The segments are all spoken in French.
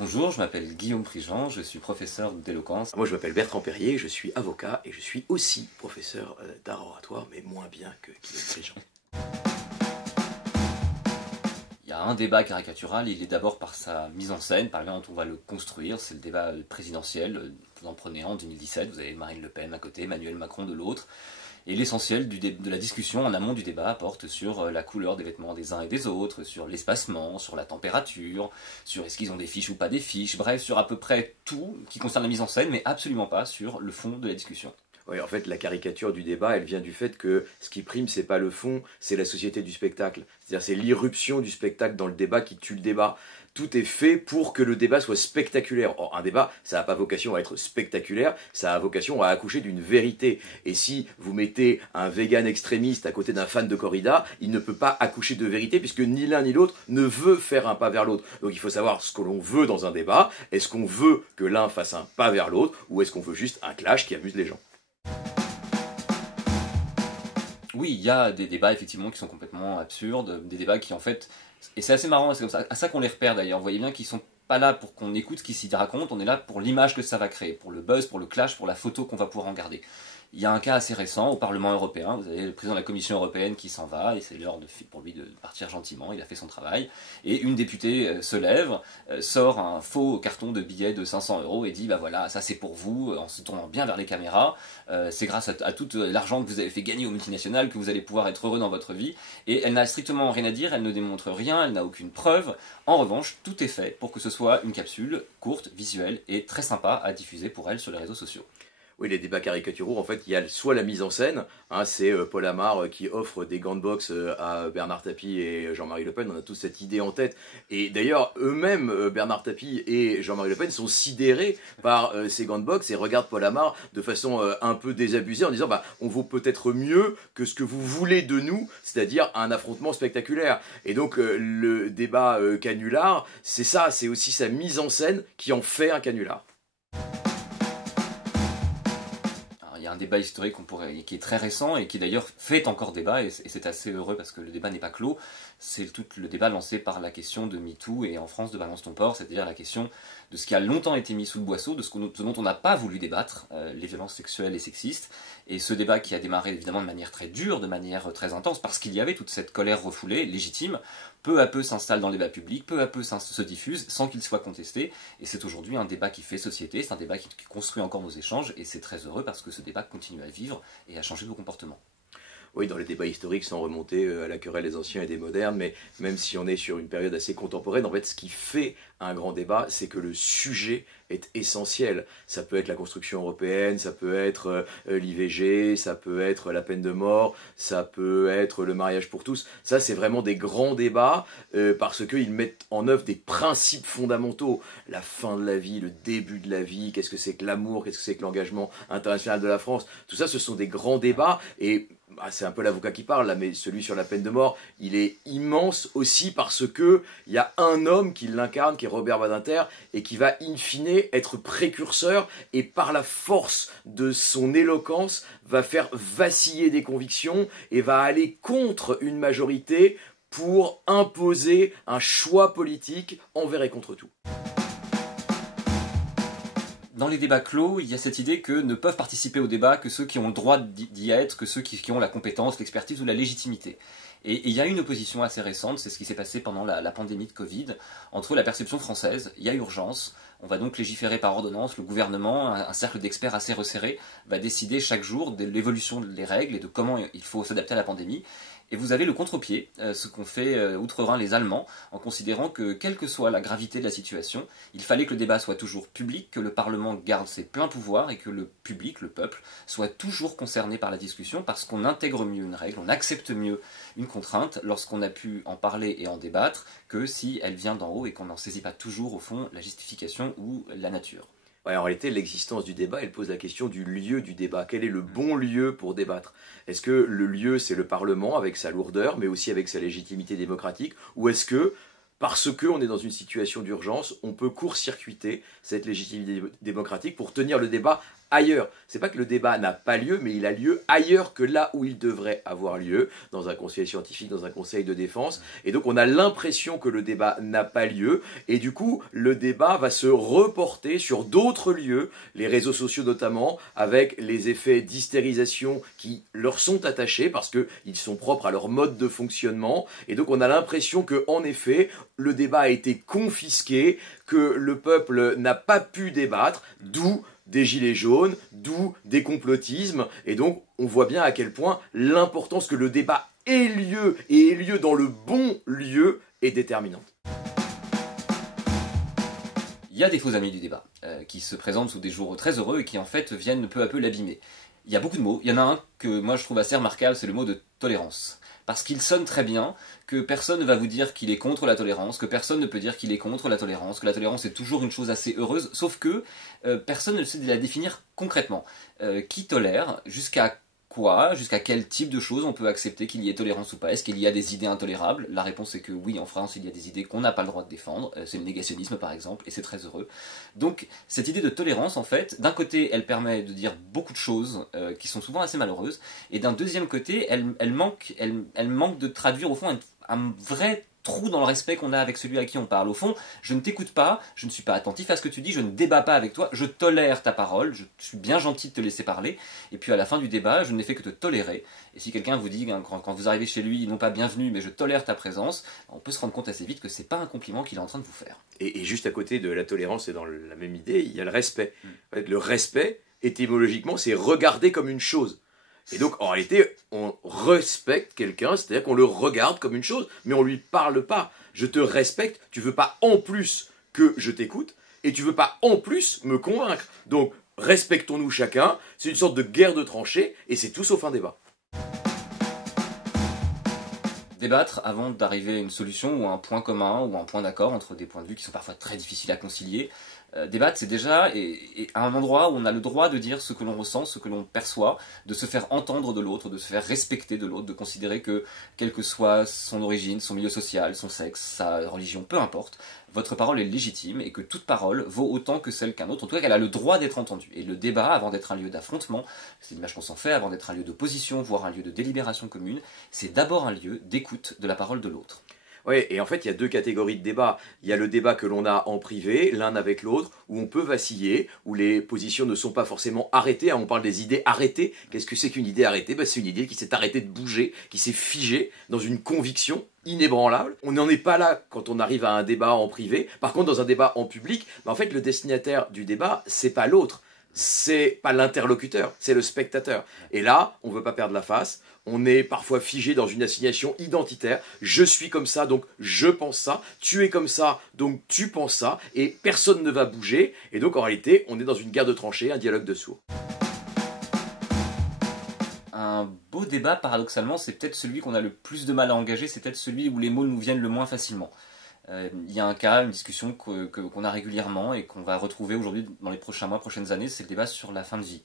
Bonjour, je m'appelle Guillaume Prigent, je suis professeur d'éloquence. Moi je m'appelle Bertrand Perrier, je suis avocat et je suis aussi professeur d'art oratoire, mais moins bien que Guillaume Prigent. Il y a un débat caricatural, il est d'abord par sa mise en scène, par là dont on va le construire, c'est le débat présidentiel. Vous en prenez un en 2017, vous avez Marine Le Pen à côté, Emmanuel Macron de l'autre. Et l'essentiel de la discussion en amont du débat porte sur la couleur des vêtements des uns et des autres, sur l'espacement, sur la température, sur est-ce qu'ils ont des fiches ou pas des fiches, bref, sur à peu près tout qui concerne la mise en scène, mais absolument pas sur le fond de la discussion. Oui, en fait, la caricature du débat, elle vient du fait que ce qui prime, c'est pas le fond, c'est la société du spectacle. C'est-à-dire, c'est l'irruption du spectacle dans le débat qui tue le débat. Tout est fait pour que le débat soit spectaculaire. Or, un débat, ça n'a pas vocation à être spectaculaire, ça a vocation à accoucher d'une vérité. Et si vous mettez un vegan extrémiste à côté d'un fan de corrida, il ne peut pas accoucher de vérité puisque ni l'un ni l'autre ne veut faire un pas vers l'autre. Donc il faut savoir ce que l'on veut dans un débat. Est-ce qu'on veut que l'un fasse un pas vers l'autre ou est-ce qu'on veut juste un clash qui amuse les gens ? Oui, il y a des débats effectivement qui sont complètement absurdes, des débats qui en fait, et c'est assez marrant, c'est comme ça, à ça qu'on les repère d'ailleurs, vous voyez bien qu'ils sont pas là pour qu'on écoute ce qu'ils s'y racontent, on est là pour l'image que ça va créer, pour le buzz, pour le clash, pour la photo qu'on va pouvoir en garder. Il y a un cas assez récent au Parlement européen, vous avez le président de la Commission européenne qui s'en va, et c'est l'heure pour lui de partir gentiment, il a fait son travail, et une députée se lève, sort un faux carton de billets de 500 € et dit, bah voilà, ça c'est pour vous, en se tournant bien vers les caméras, c'est grâce à tout l'argent que vous avez fait gagner aux multinationales que vous allez pouvoir être heureux dans votre vie, et elle n'a strictement rien à dire, elle ne démontre rien, elle n'a aucune preuve, en revanche, tout est fait pour que ce soit une capsule courte, visuelle, et très sympa à diffuser pour elle sur les réseaux sociaux. Oui, les débats caricaturaux, en fait, il y a soit la mise en scène, hein, c'est Paul Amar qui offre des gants de boxe à Bernard Tapie et Jean-Marie Le Pen, on a tous cette idée en tête. Et d'ailleurs, eux-mêmes, Bernard Tapie et Jean-Marie Le Pen, sont sidérés par ces gants de boxe et regardent Paul Amar de façon un peu désabusée en disant bah, on vaut peut-être mieux que ce que vous voulez de nous, c'est-à-dire un affrontement spectaculaire. Et donc, le débat canular, c'est ça, c'est aussi sa mise en scène qui en fait un canular. Il y a un débat historique qui est très récent et qui d'ailleurs fait encore débat, et c'est assez heureux parce que le débat n'est pas clos. C'est tout le débat lancé par la question de MeToo et en France de Balance ton porc, c'est-à-dire la question de ce qui a longtemps été mis sous le boisseau, de ce dont on n'a pas voulu débattre, les violences sexuelles et sexistes. Et ce débat qui a démarré évidemment de manière très dure, de manière très intense, parce qu'il y avait toute cette colère refoulée, légitime, peu à peu s'installe dans le débat public, peu à peu se diffuse, sans qu'il soit contesté. Et c'est aujourd'hui un débat qui fait société, c'est un débat qui construit encore nos échanges, et c'est très heureux parce que ce débat continue à vivre et à changer nos comportements. Oui, dans les débats historiques, sans remonter à la querelle des anciens et des modernes, mais même si on est sur une période assez contemporaine, en fait, ce qui fait un grand débat, c'est que le sujet est essentiel. Ça peut être la construction européenne, ça peut être l'IVG, ça peut être la peine de mort, ça peut être le mariage pour tous. Ça, c'est vraiment des grands débats parce qu'ils mettent en œuvre des principes fondamentaux. La fin de la vie, le début de la vie, qu'est-ce que c'est que l'amour, qu'est-ce que c'est que l'engagement international de la France. Tout ça, ce sont des grands débats et c'est un peu l'avocat qui parle là, mais celui sur la peine de mort, il est immense aussi parce que il y a un homme qui l'incarne, qui est Robert Badinter, et qui va in fine être précurseur et par la force de son éloquence va faire vaciller des convictions et va aller contre une majorité pour imposer un choix politique envers et contre tout. Dans les débats clos, il y a cette idée que ne peuvent participer au débat que ceux qui ont le droit d'y être, que ceux qui ont la compétence, l'expertise ou la légitimité. Et il y a une opposition assez récente, c'est ce qui s'est passé pendant la pandémie de Covid, entre la perception française, il y a urgence, on va donc légiférer par ordonnance, le gouvernement, un cercle d'experts assez resserré, va décider chaque jour de l'évolution des règles et de comment il faut s'adapter à la pandémie. Et vous avez le contre-pied, ce qu'ont fait outre-Rhin les Allemands, en considérant que, quelle que soit la gravité de la situation, il fallait que le débat soit toujours public, que le Parlement garde ses pleins pouvoirs et que le public, le peuple, soit toujours concerné par la discussion parce qu'on intègre mieux une règle, on accepte mieux une contrainte lorsqu'on a pu en parler et en débattre que si elle vient d'en haut et qu'on n'en saisit pas toujours, au fond, la justification ou la nature. Ouais, en réalité, l'existence du débat, elle pose la question du lieu du débat. Quel est le bon lieu pour débattre? Est-ce que le lieu, c'est le Parlement avec sa lourdeur, mais aussi avec sa légitimité démocratique? Ou est-ce que parce qu'on est dans une situation d'urgence, on peut court-circuiter cette légitimité démocratique pour tenir le débat ailleurs. C'est pas que le débat n'a pas lieu, mais il a lieu ailleurs que là où il devrait avoir lieu, dans un conseil scientifique, dans un conseil de défense. Et donc on a l'impression que le débat n'a pas lieu, et du coup le débat va se reporter sur d'autres lieux, les réseaux sociaux notamment, avec les effets d'hystérisation qui leur sont attachés, parce qu'ils sont propres à leur mode de fonctionnement. Et donc on a l'impression que, en effet, le débat a été confisqué, que le peuple n'a pas pu débattre, d'où des gilets jaunes, d'où des complotismes, et donc on voit bien à quel point l'importance que le débat ait lieu, et ait lieu dans le bon lieu, est déterminante. Il y a des faux amis du débat, qui se présentent sous des jours très heureux et qui en fait viennent peu à peu l'abîmer. Il y a beaucoup de mots, il y en a un que moi je trouve assez remarquable, c'est le mot de tolérance. Parce qu'il sonne très bien, que personne ne va vous dire qu'il est contre la tolérance, que personne ne peut dire qu'il est contre la tolérance, que la tolérance est toujours une chose assez heureuse, sauf que personne ne sait la définir concrètement. Qui tolère, jusqu'à quoi, jusqu'à quel type de choses on peut accepter qu'il y ait tolérance ou pas? Est-ce qu'il y a des idées intolérables? La réponse est que oui, en France, il y a des idées qu'on n'a pas le droit de défendre. C'est le négationnisme, par exemple, et c'est très heureux. Donc, cette idée de tolérance, en fait, d'un côté, elle permet de dire beaucoup de choses qui sont souvent assez malheureuses, et d'un deuxième côté, elle manque de traduire, au fond, un vrai trou dans le respect qu'on a avec celui à qui on parle. Au fond, je ne t'écoute pas, je ne suis pas attentif à ce que tu dis, je ne débat pas avec toi, je tolère ta parole, je suis bien gentil de te laisser parler, et puis à la fin du débat, je n'ai fait que te tolérer. Et si quelqu'un vous dit, quand vous arrivez chez lui, non pas bienvenue, mais je tolère ta présence, on peut se rendre compte assez vite que c'est pas un compliment qu'il est en train de vous faire. Et juste à côté de la tolérance, et dans la même idée, il y a le respect. En fait, le respect, étymologiquement, c'est regarder comme une chose. Et donc, en réalité, on respecte quelqu'un, c'est-à-dire qu'on le regarde comme une chose, mais on lui parle pas. Je te respecte, tu veux pas en plus que je t'écoute, et tu veux pas en plus me convaincre. Donc, respectons-nous chacun, c'est une sorte de guerre de tranchées, et c'est tout sauf un débat. Débattre avant d'arriver à une solution ou à un point commun ou à un point d'accord entre des points de vue qui sont parfois très difficiles à concilier. Débattre, c'est déjà à un endroit où on a le droit de dire ce que l'on ressent, ce que l'on perçoit, de se faire entendre de l'autre, de se faire respecter de l'autre, de considérer que, quelle que soit son origine, son milieu social, son sexe, sa religion, peu importe, votre parole est légitime et que toute parole vaut autant que celle qu'un autre, en tout cas qu'elle a le droit d'être entendue. Et le débat, avant d'être un lieu d'affrontement, c'est l'image qu'on s'en fait, avant d'être un lieu d'opposition, voire un lieu de délibération commune, c'est d'abord un lieu d'écoute de la parole de l'autre. Oui, et en fait, il y a deux catégories de débats. Il y a le débat que l'on a en privé, l'un avec l'autre, où on peut vaciller, où les positions ne sont pas forcément arrêtées. On parle des idées arrêtées. Qu'est-ce que c'est qu'une idée arrêtée? C'est une idée qui s'est arrêtée de bouger, qui s'est figée dans une conviction inébranlable. On n'en est pas là quand on arrive à un débat en privé. Par contre, dans un débat en public, en fait, le destinataire du débat, c'est pas l'autre. C'est pas l'interlocuteur, c'est le spectateur. Et là, on veut pas perdre la face. On est parfois figé dans une assignation identitaire. Je suis comme ça, donc je pense ça. Tu es comme ça, donc tu penses ça. Et personne ne va bouger. Et donc en réalité, on est dans une guerre de tranchées, un dialogue de sourds. Un beau débat, paradoxalement, c'est peut-être celui qu'on a le plus de mal à engager, c'est peut-être celui où les mots nous viennent le moins facilement. Il y a un cas, une discussion qu'on a régulièrement et qu'on va retrouver aujourd'hui dans les prochains mois, prochaines années, c'est le débat sur la fin de vie.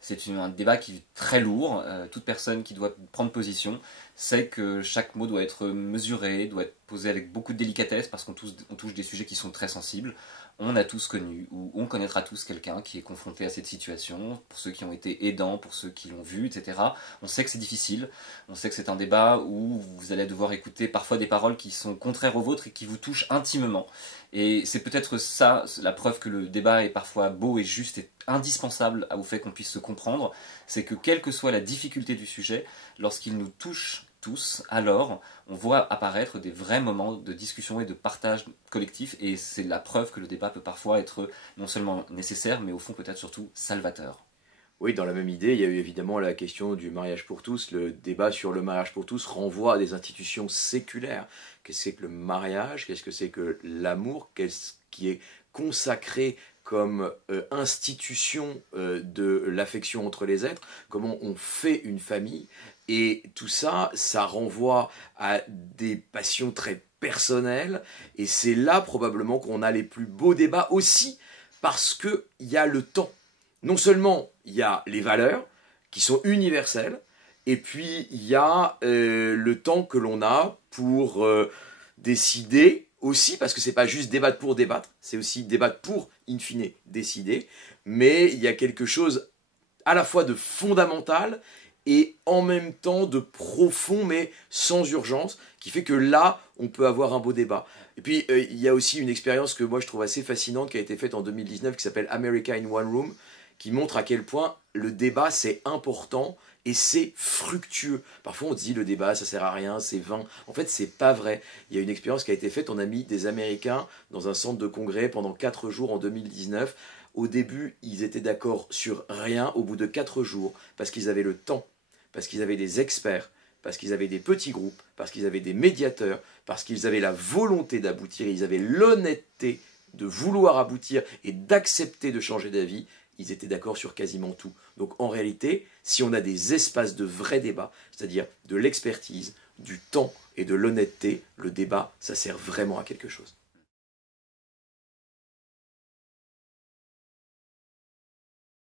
C'est un débat qui est très lourd. Toute personne qui doit prendre position sait que chaque mot doit être mesuré, doit être posé avec beaucoup de délicatesse parce qu'on touche des sujets qui sont très sensibles. On a tous connu, ou on connaîtra tous quelqu'un qui est confronté à cette situation, pour ceux qui ont été aidants, pour ceux qui l'ont vu, etc. On sait que c'est difficile, on sait que c'est un débat où vous allez devoir écouter parfois des paroles qui sont contraires aux vôtres et qui vous touchent intimement. Et c'est peut-être ça, la preuve que le débat est parfois beau et juste et indispensable au fait qu'on puisse se comprendre, c'est que quelle que soit la difficulté du sujet, lorsqu'il nous touche tous, alors on voit apparaître des vrais moments de discussion et de partage collectif, et c'est la preuve que le débat peut parfois être non seulement nécessaire, mais au fond peut-être surtout salvateur. Oui, dans la même idée, il y a eu évidemment la question du mariage pour tous. Le débat sur le mariage pour tous renvoie à des institutions séculaires. Qu'est-ce que c'est que le mariage? Qu'est-ce que c'est que l'amour? Qu'est-ce qui est consacré comme institution de l'affection entre les êtres? Comment on fait une famille? Et tout ça, ça renvoie à des passions très personnelles. Et c'est là probablement qu'on a les plus beaux débats aussi, parce qu'il y a le temps. Non seulement il y a les valeurs qui sont universelles, et puis il y a le temps que l'on a pour décider aussi parce que c'est pas juste débattre pour débattre, c'est aussi débattre pour, in fine, décider. Mais il y a quelque chose à la fois de fondamental et en même temps de profond, mais sans urgence, qui fait que là, on peut avoir un beau débat. Et puis, il y a aussi une expérience que moi je trouve assez fascinante qui a été faite en 2019, qui s'appelle America in One Room, qui montre à quel point le débat c'est important et c'est fructueux. Parfois on dit le débat ça sert à rien, c'est vain. En fait c'est pas vrai. Il y a une expérience qui a été faite, on a mis des Américains dans un centre de congrès pendant 4 jours en 2019. Au début ils étaient d'accord sur rien, au bout de 4 jours, parce qu'ils avaient le temps, parce qu'ils avaient des experts, parce qu'ils avaient des petits groupes, parce qu'ils avaient des médiateurs, parce qu'ils avaient la volonté d'aboutir, ils avaient l'honnêteté de vouloir aboutir et d'accepter de changer d'avis, ils étaient d'accord sur quasiment tout. Donc en réalité, si on a des espaces de vrai débat, c'est-à-dire de l'expertise, du temps et de l'honnêteté, le débat, ça sert vraiment à quelque chose.